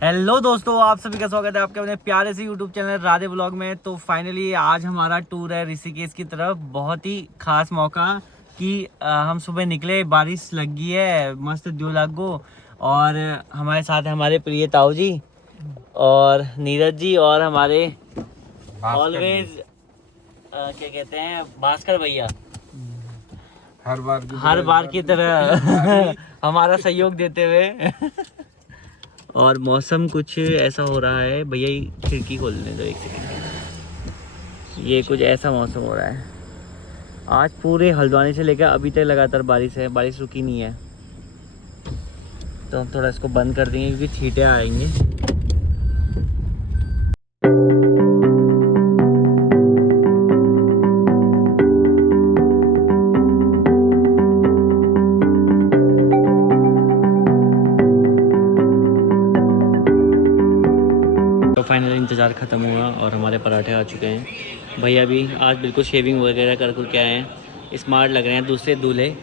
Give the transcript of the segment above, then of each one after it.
Hello दोस्तों, आप सभी का स्वागत है आपके अपने प्यारे से यूट्यूब चैनल राधे व्लॉग में। तो फाइनली आज हमारा टूर है ऋषिकेश की तरफ। बहुत ही खास मौका कि हम सुबह निकले, बारिश लगी है मस्त दो लागो। और हमारे साथ है हमारे प्रिय ताऊ जी और नीरज जी और हमारे ऑलवेज क्या कहते हैं भास्कर भैया, हर बार की तरह हमारा सहयोग देते हुए। और मौसम कुछ ऐसा हो रहा है, भैया खिड़की खोलने दो एक सेकंड। ये कुछ ऐसा मौसम हो रहा है आज, पूरे हल्द्वानी से लेकर अभी तक लगातार बारिश है, बारिश रुकी नहीं है। तो हम थोड़ा इसको बंद कर देंगे क्योंकि छींटे आएंगे। तो फाइनली इंतज़ार ख़त्म हुआ और हमारे पराठे आ चुके हैं। भैया भी आज बिल्कुल शेविंग वगैरह कर के आए हैं, स्मार्ट लग रहे हैं दूसरे दूल्हे।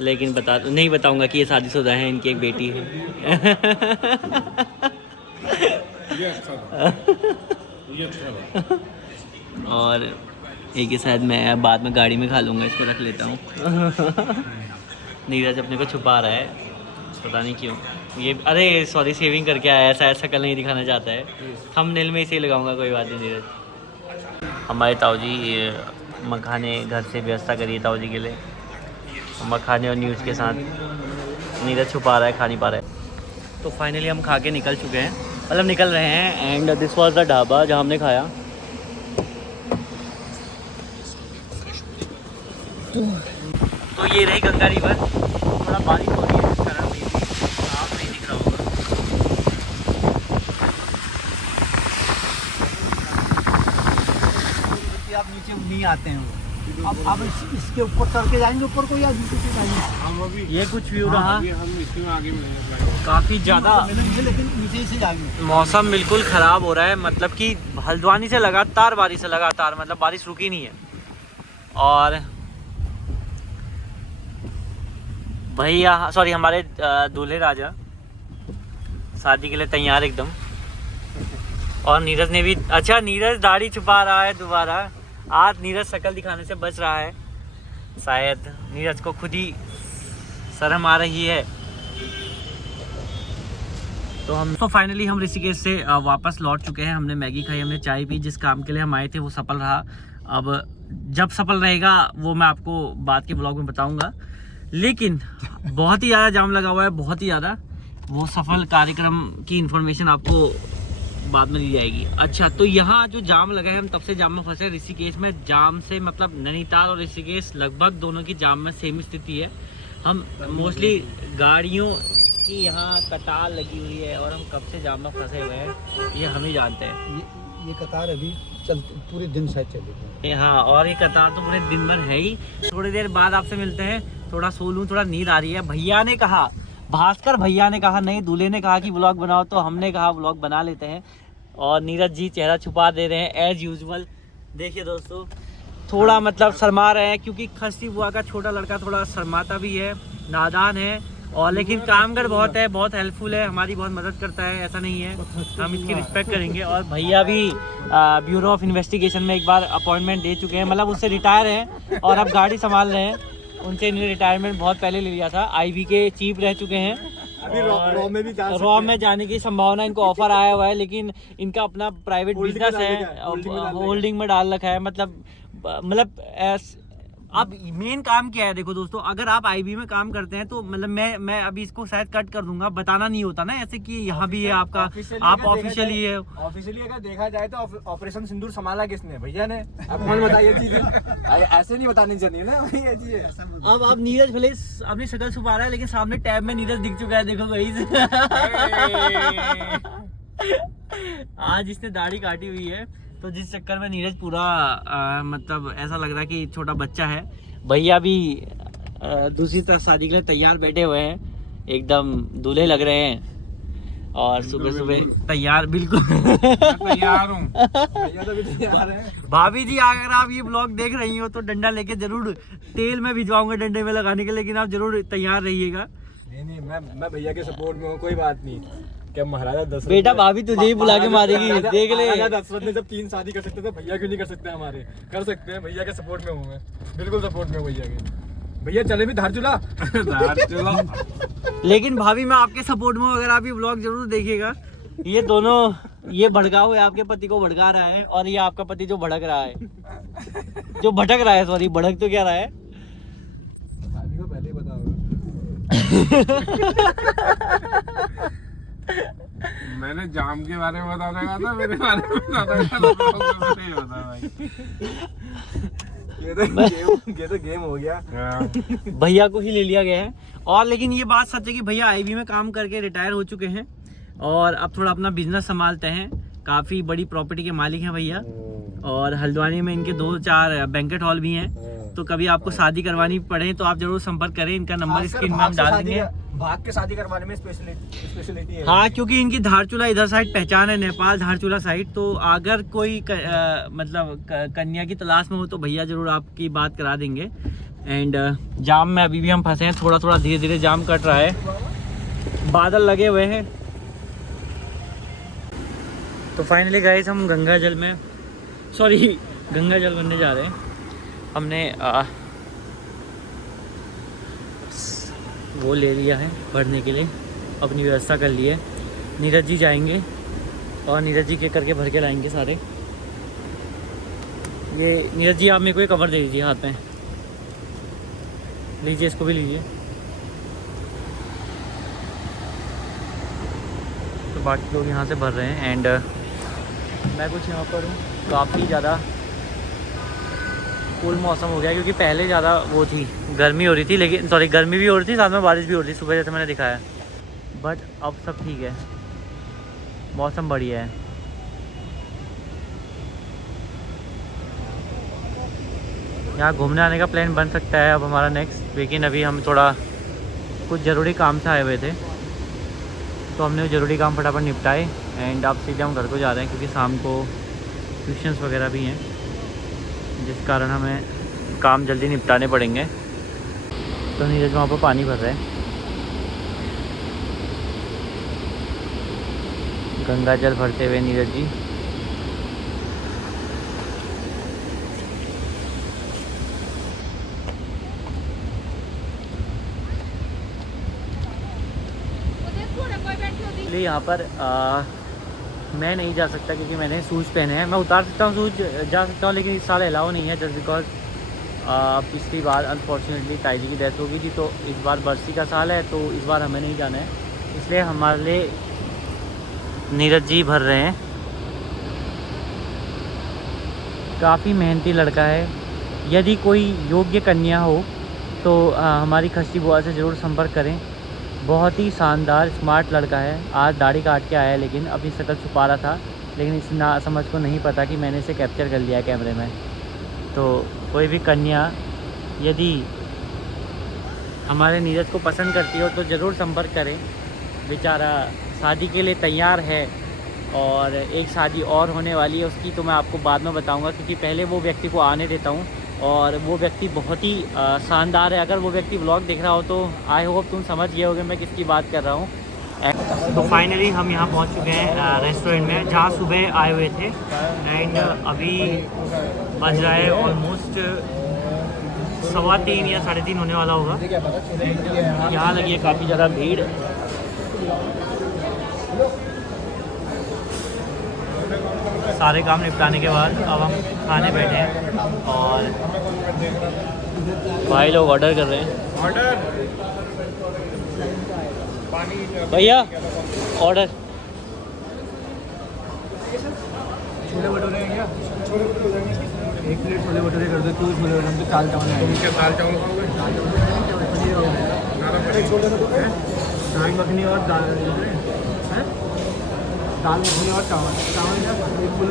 लेकिन नहीं बताऊंगा कि ये शादीशुदा है, इनकी एक बेटी है। और एक ही शायद मैं बाद में गाड़ी में खा लूँगा, इसको रख लेता हूँ। नीरज अपने को छुपा रहा है, पता नहीं क्यों। ये अरे सॉरी, शेविंग करके आया, ऐसा शक्ल नहीं दिखाना चाहता है। थंबनेल में इसे लगाऊंगा, कोई बात नहीं। नीरज हमारे ताऊ जी मखाने घर से व्यवस्था करिए ताऊ जी के लिए, मखाने और न्यूज़ के साथ। नीरज छुपा रहा है, खा नहीं पा रहा है। तो फाइनली हम खा के निकल चुके हैं, मतलब निकल रहे हैं। And this was the dhaba जहाँ हमने खाया। तो ये रही गंगा रिवर। थोड़ा बारिश हो रही है इस कारण भी साफ नहीं दिख रहा होगा। आप नीचे नहीं आते हैं, अब इसके ऊपर चढ़ के जाएंगे ऊपर को या नीचे से जाएंगे। ये कुछ व्यू रहा, हम इसमें आगे काफ़ी ज़्यादा लेकिन नीचे से जाएंगे। मौसम बिल्कुल ख़राब हो रहा है, मतलब कि हल्द्वानी से लगातार बारिश है, लगातार मतलब बारिश रुकी नहीं है। और भैया सॉरी हमारे दूल्हे राजा शादी के लिए तैयार एकदम। और नीरज ने भी, अच्छा नीरज दाढ़ी छुपा रहा है दोबारा। आज नीरज शक्ल दिखाने से बच रहा है, शायद नीरज को खुद ही शर्म आ रही है। तो फाइनली हम ऋषिकेश से वापस लौट चुके हैं। हमने मैगी खाई, हमने चाय पी। जिस काम के लिए हम आए थे वो सफल रहा। अब जब सफल रहेगा वो मैं आपको बाद के ब्लॉग में बताऊंगा। लेकिन बहुत ही ज़्यादा जाम लगा हुआ है, बहुत ही ज़्यादा। वो सफल कार्यक्रम की इन्फॉर्मेशन आपको बाद में दी जाएगी। अच्छा, तो यहाँ जो जाम लगा है, हम तब से जाम में फंसे। ऋषिकेश में जाम से मतलब नैनीताल और ऋषिकेश लगभग दोनों की जाम में सेम स्थिति है। हम मोस्टली गाड़ियों की यहाँ कतार लगी हुई है और हम कब से जाम में फंसे हुए हैं ये हम ही जानते हैं। ये कतार अभी चलती पूरे दिन शायद चलेगी। हाँ, और ये कतार तो पूरे दिन भर है ही। थोड़ी देर बाद आपसे मिलते हैं, थोड़ा सो लूँ, थोड़ा नींद आ रही है। भैया ने कहा, भास्कर भैया ने कहा, नहीं दूल्हे ने कहा कि व्लॉग बनाओ, तो हमने कहा व्लॉग बना लेते हैं। और नीरज जी चेहरा छुपा दे रहे हैं एज यूजुअल। देखिए दोस्तों, थोड़ा मतलब शर्मा रहे हैं क्योंकि खस्ती बुआ का छोटा लड़का थोड़ा शर्माता भी है, नादान है, और लेकिन कामगर बहुत है, बहुत हेल्पफुल है, हमारी बहुत मदद करता है, ऐसा नहीं है। हम इसकी रिस्पेक्ट करेंगे। और भैया भी ब्यूरो ऑफ इन्वेस्टिगेशन में एक बार अपॉइंटमेंट दे चुके हैं, मतलब उससे रिटायर हैं और अब गाड़ी संभाल रहे हैं। उनसे इन्होंने रिटायरमेंट बहुत पहले ले लिया था। आईवी के चीफ रह चुके हैं। अभी रॉ में जाने की संभावना, इनको ऑफर आया हुआ है, लेकिन इनका अपना प्राइवेट बिजनेस है, होल्डिंग में डाल रखा है। मतलब अब मेन काम क्या है, देखो दोस्तों, अगर आप आईबी में काम करते हैं तो मतलब मैं अभी इसको शायद कट कर दूंगा, बताना नहीं होता ना ऐसे कि यहाँ भी है आपका, आप ऑफिशियली है। ऑफिशियली अगर देखा जाए तो ऑपरेशन सिंदूर संभाला किसने? भैया ने। अब कौन बताइए चीजें, ऐसे नहीं बतानी चाहिए ना ये चीजें। अब नीरज भले अपनी शक्ल छुपा रहा है, लेकिन सामने टैब में नीरज दिख चुका है, देखो गाइस। आज इसने दाढ़ी काटी हुई है, तो जिस चक्कर में नीरज पूरा मतलब ऐसा लग रहा है कि छोटा बच्चा है। भैया भी दूसरी तरफ शादी के लिए तैयार बैठे हुए हैं, एकदम दूल्हे लग रहे हैं। और सुबह सुबह तैयार, बिल्कुल तैयार हूँ। भैया तो भी तैयार है। भाभी जी, अगर आप ये ब्लॉग देख रही हो तो डंडा लेके जरूर, तेल में भिजवाऊंगा डंडे में लगाने के, लेकिन आप जरूर तैयार रहिएगा। नहीं मैं भैया के सपोर्ट में हूँ, कोई बात नहीं। क्या महाराजा दशरथ बेटा भाभी तुझे ही बुला के मारेगी, देख ले। महाराजा दशरथ ने जब 3 शादी कर सकते थे, भैया क्यों नहीं कर सकते हमारे? कर सकते हैं, भैया के सपोर्ट में हूँ मैं, बिल्कुल सपोर्ट में हूँ भैया के। भैया चले भी धारचूला। लेकिन भाभी मैं आपके सपोर्ट में हूँ, अगर आप ये व्लॉग जरूर देखिएगा। ये दोनों, ये भड़का हुआ है, आपके पति को भड़का रहा है, और ये आपका पति जो भड़क रहा है, जो भटक रहा है, सॉरी भड़क तो क्या रहा है। भाभी को पहले ही बताओ। मैंने जाम के बारे में बताने का था, मेरे बारे में बताने का था, नहीं बता भाई। ये तो गेम हो गया। भैया को ही ले लिया गया है। और लेकिन ये बात सच है कि भैया आईबी में काम करके रिटायर हो चुके हैं और अब थोड़ा अपना बिजनेस संभालते हैं। काफ़ी बड़ी प्रॉपर्टी के मालिक हैं भैया, और हल्द्वानी में इनके 2-4 बैंकेट हॉल भी हैं। तो कभी आपको शादी करवानी पड़े तो आप जरूर संपर्क करें, इनका नंबर स्क्रीन में हम डाल देंगे। भाग के शादी करवाने में स्पेशलिटी है। हाँ, क्योंकि इनकी धारचूला इधर साइड पहचान है, नेपाल धारचूला साइड। तो अगर कोई मतलब कन्या की तलाश में हो तो भैया जरूर आपकी बात करा देंगे। एंड जाम में अभी भी हम फंसे हैं, थोड़ा थोड़ा धीरे धीरे जाम कट रहा है, बादल लगे हुए हैं। तो फाइनली गाइस हम गंगा जल बनने जा रहे हैं। हमने वो ले लिया है भरने के लिए, अपनी व्यवस्था कर ली है। नीरज जी जाएंगे और नीरज जी के करके भर के लाएंगे सारे। ये नीरज जी आप मेरे को ये कवर दे दीजिए हाथ में, लीजिए, इसको भी लीजिए। तो बाकी लोग यहाँ से भर रहे हैं एंड मैं कुछ यहाँ पर हूँ। काफ़ी ज़्यादा कूल मौसम हो गया, क्योंकि पहले ज़्यादा वो थी, गर्मी हो रही थी, लेकिन सॉरी गर्मी भी हो रही थी, साथ में बारिश भी हो रही थी सुबह जैसे मैंने दिखाया। बट अब सब ठीक है, मौसम बढ़िया है। यहाँ घूमने आने का प्लान बन सकता है अब हमारा नेक्स्ट, लेकिन अभी हम थोड़ा कुछ ज़रूरी काम से आए हुए थे, तो हमने वो ज़रूरी काम फटाफट निपटाए एंड अब सीधे हम घर को जा रहे हैं, क्योंकि शाम को ट्यूशन्स वगैरह भी हैं, जिस कारण हमें काम जल्दी निपटाने पड़ेंगे। तो नीरज वहाँ पर पानी भर रहे हैं, गंगा जल भरते हुए नीरज जी। यहाँ पर मैं नहीं जा सकता क्योंकि मैंने शूज़ पहने हैं। मैं उतार सकता हूँ शूज़, जा सकता हूँ, लेकिन इस साल अलाउ नहीं है, जस्ट बिकॉज पिछली बार अनफॉर्चुनेटली ताई जी की डेथ हो गई थी, तो इस बार बरसी का साल है, तो इस बार हमें नहीं जाना है, इसलिए हमारे लिए नीरज जी भर रहे हैं। काफ़ी मेहनती लड़का है, यदि कोई योग्य कन्या हो तो हमारी खस्ती बुआ से ज़रूर संपर्क करें। बहुत ही शानदार स्मार्ट लड़का है। आज दाढ़ी काट के आया है, लेकिन अपनी शक्ल छुपा रहा था, लेकिन इस ना समझ को नहीं पता कि मैंने इसे कैप्चर कर लिया है कैमरे में। तो कोई भी कन्या यदि हमारे नीरज को पसंद करती हो तो ज़रूर संपर्क करें। बेचारा शादी के लिए तैयार है और एक शादी और होने वाली है उसकी, तो मैं आपको बाद में बताऊंगा, क्योंकि पहले वो व्यक्ति को आने देता हूं। और वो व्यक्ति बहुत ही शानदार है। अगर वो व्यक्ति व्लॉग देख रहा हो तो आई होप तुम समझ गए होगे मैं किसकी बात कर रहा हूँ। तो फाइनली हम यहाँ पहुँच चुके हैं रेस्टोरेंट में, जहाँ सुबह आए हुए थे एंड अभी बज रहा है ऑलमोस्ट 3:15 या 3:30 होने वाला होगा। यहाँ लगी है काफ़ी ज़्यादा भीड़। सारे काम निपटाने के बाद अब हम खाने बैठे हैं और भाई लोग ऑर्डर कर रहे हैं। भैया ऑर्डर। छोले भटूरे हैं क्या? एक प्लेट छोले भटूरे कर दो, 2 छोले भटूरे, 4 चावल आएंगे। दाल चावल खाओगे? छोले भटूरे, दाल मखनी और दाल मखनी और चावल। एक फुल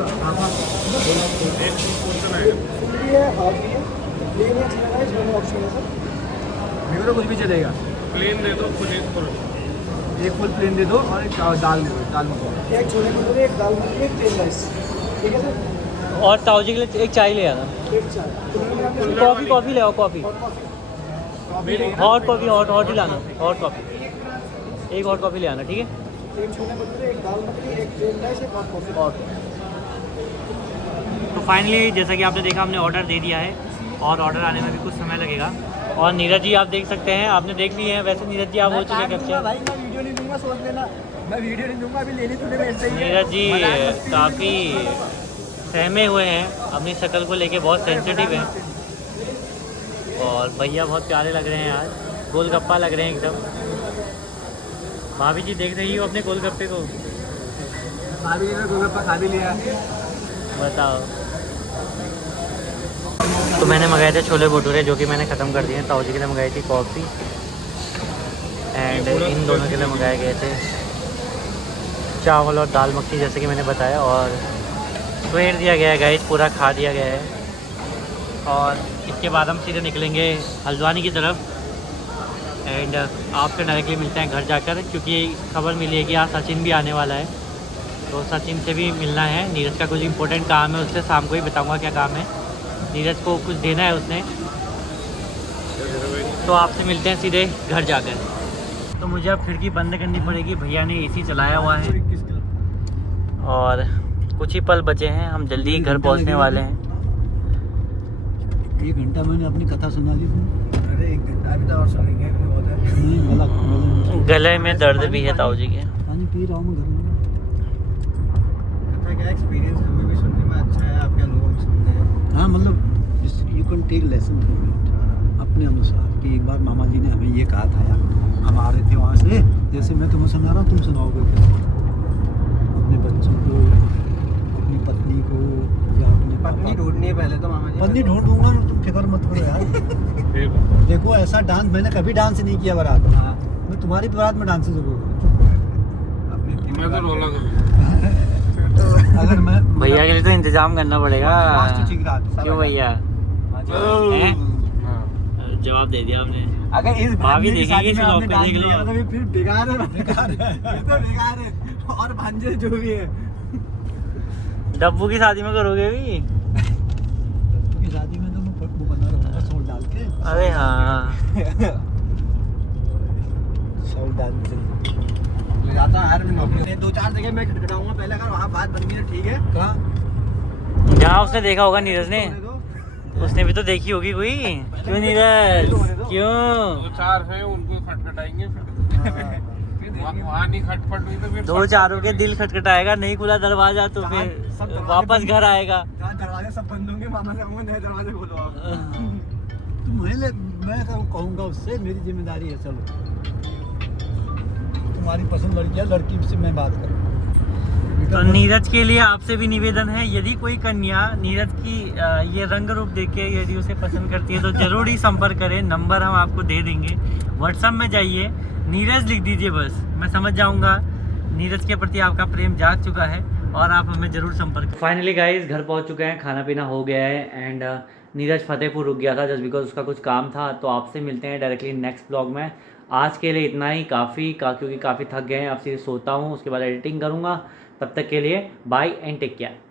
मेरे को कुछ भी चलेगा। प्लेन दे दो, एक फुल प्लेन दे दो और एक दाल दे दो, दाल मखनी। एक छोले भटूरे, एक दाल मखनी, एक प्लेन राइस, ठीक है सर? और ताऊ जी के लिए एक चाय ले आना। एक चाय, कॉफ़ी ले आओ, कॉफ़ी हॉट कॉफ़ी, हॉट ही लाना, हॉट कॉफ़ी, एक हॉट कॉफ़ी ले आना, ठीक है? एक छोले भटूरे, एक दाल मखनी, एक प्लेन राइस, एक हॉट कॉफी। तो फाइनली जैसा कि आपने देखा हमने ऑर्डर दे दिया है और ऑर्डर आने में भी कुछ समय लगेगा। और नीरज जी आप देख सकते हैं, आपने देख लिए हैं वैसे। नीरज जी आप हो चुके हैं कैप्चर। भाई मैं वीडियो नहीं दूंगा, सोच लेना मैं वीडियो नहीं दूंगा, अभी लेनी तूने मेरे से ही है। नीरज जी मजाक मस्ती नहीं काफ़ी सहमे हुए हैं, अपनी शक्ल को लेके बहुत सेंसिटिव हैं। और भैया बहुत प्यारे लग रहे हैं यार, गोलगप्पा लग रहे हैं एकदम। भाभी जी देख रही हो अपने गोलगप्पे को? भाभी ने गोलगप्पा खा भी लिया। बताओ। तो मैंने मंगाए थे छोले भटूरे जो कि मैंने ख़त्म कर दिए हैं। ताऊ जी के लिए मंगाई थी कॉफ़ी एंड इन दोनों के लिए मंगाए गए थे चावल और दाल मखनी जैसे कि मैंने बताया। और फेर दिया गया है गाइस, पूरा खा दिया गया है। और इसके बाद हम सीधे निकलेंगे हल्द्वानी की तरफ एंड आपसे डायरेक्टली मिलते हैं घर जाकर, क्योंकि खबर मिली है कि आज सचिन भी आने वाला है। तो सचिन से भी मिलना है। नीरज का कुछ इंपॉर्टेंट काम है, उससे शाम को ही बताऊंगा क्या काम है। नीरज को कुछ देना है उसने। तो आपसे मिलते हैं सीधे घर जाकर। तो मुझे अब खिड़की बंद करनी पड़ेगी, भैया ने एसी चलाया हुआ है और कुछ ही पल बचे हैं, हम जल्दी ही घर पहुंचने वाले हैं। 1 घंटा मैंने अपनी कथा सुना दी थी। अरे 1 घंटा भी तो और सुनेंगे, बहुत है। नहीं गले में दर्द भी है ताऊ जी के। पानी पी रहा हूँ मैं घर में। पता क्या एक्सपीरियंस हमें भी सुनने में अच्छा है, आपके अनुभव सुनने हैं। हाँ मतलब you can take lesson from it अपने अनुसार कि एक बार मामा जी ने हमें ये कहा था यार, हम आ रहे थे वहाँ से, जैसे मैं तुम्हें सुना रहा हूँ तुम सुनाओगे क्या? अपने बच्चों को, अपनी पत्नी को या अपने पत्नी ढूंढनी है पहले तो मामा जी। पत्नी ढूंढ दूंगा, तुम फिक्र मत करो यार। देखो ऐसा डांस मैंने कभी डांस नहीं किया बारात में। हाँ। मैं तुम्हारी बारात में डांस जरूर मैं तो रोला अगर मैं भैया के लिए तो इंतजाम करना पड़ेगा। ठीक रहा था। क्यों भैया? हैं? हाँ। जवाब दे दिया हमने। अगर इस भाभी भांजे की देखेगी शादी इस में व्लॉग हमने को, डांस देख लो। नहीं किया तो फिर बेकार है, बेकार है, ये तो बेकार है। और भांजे जो भी है डब्बू की शादी में करोगे भी? की शादी में तो मैं वो बना रहा हूँ सॉल्ट डाल के। अरे हाँ, सॉल्ट डाल के ले जाता है यार। मैं नौकरी 2-4 जगह मैं खटखटाऊंगा पहले, अगर वहाँ बात बन गई तो ठीक है। कहाँ? जहाँ उसने देखा होगा नीरज ने, उसने भी तो देखी होगी कोई। क्यों नीरज? क्यों? 2-4 है उनको खटखटाएंगे फिर वहाँ नहीं खटपट हुई तो फिर 2-4 के दिल खटखटाएगा, नहीं खुला दरवाजा तो फिर वापस घर आएगा। जहाँ दरवाजे सब बंद होंगे, मामा से कहूँगा नए दरवाजे खोलो आप। मैं कहूँगा उससे मेरी जिम्मेदारी है, चलो तुम्हारी पसंद लड़की है, लड़की से मैं बात करूँ। तो नीरज के लिए आपसे भी निवेदन है, यदि कोई कन्या नीरज की ये रंग रूप देख के यदि उसे पसंद करती है तो जरूर ही संपर्क करें। नंबर हम आपको दे देंगे, व्हाट्सएप में जाइए, नीरज लिख दीजिए, बस मैं समझ जाऊंगा नीरज के प्रति आपका प्रेम जाग चुका है और आप हमें ज़रूर संपर्क। फाइनली गाइस घर पहुंच चुके हैं, खाना पीना हो गया है एंड नीरज फतेहपुर रुक गया था जस्ट बिकॉज उसका कुछ काम था। तो आपसे मिलते हैं डायरेक्टली नेक्स्ट ब्लॉग में। आज के लिए इतना ही काफ़ी क्योंकि काफ़ी थक गए हैं। अब सीधे सोता हूँ, उसके बाद एडिटिंग करूँगा। तब तक के लिए बाय एंड टेक केयर।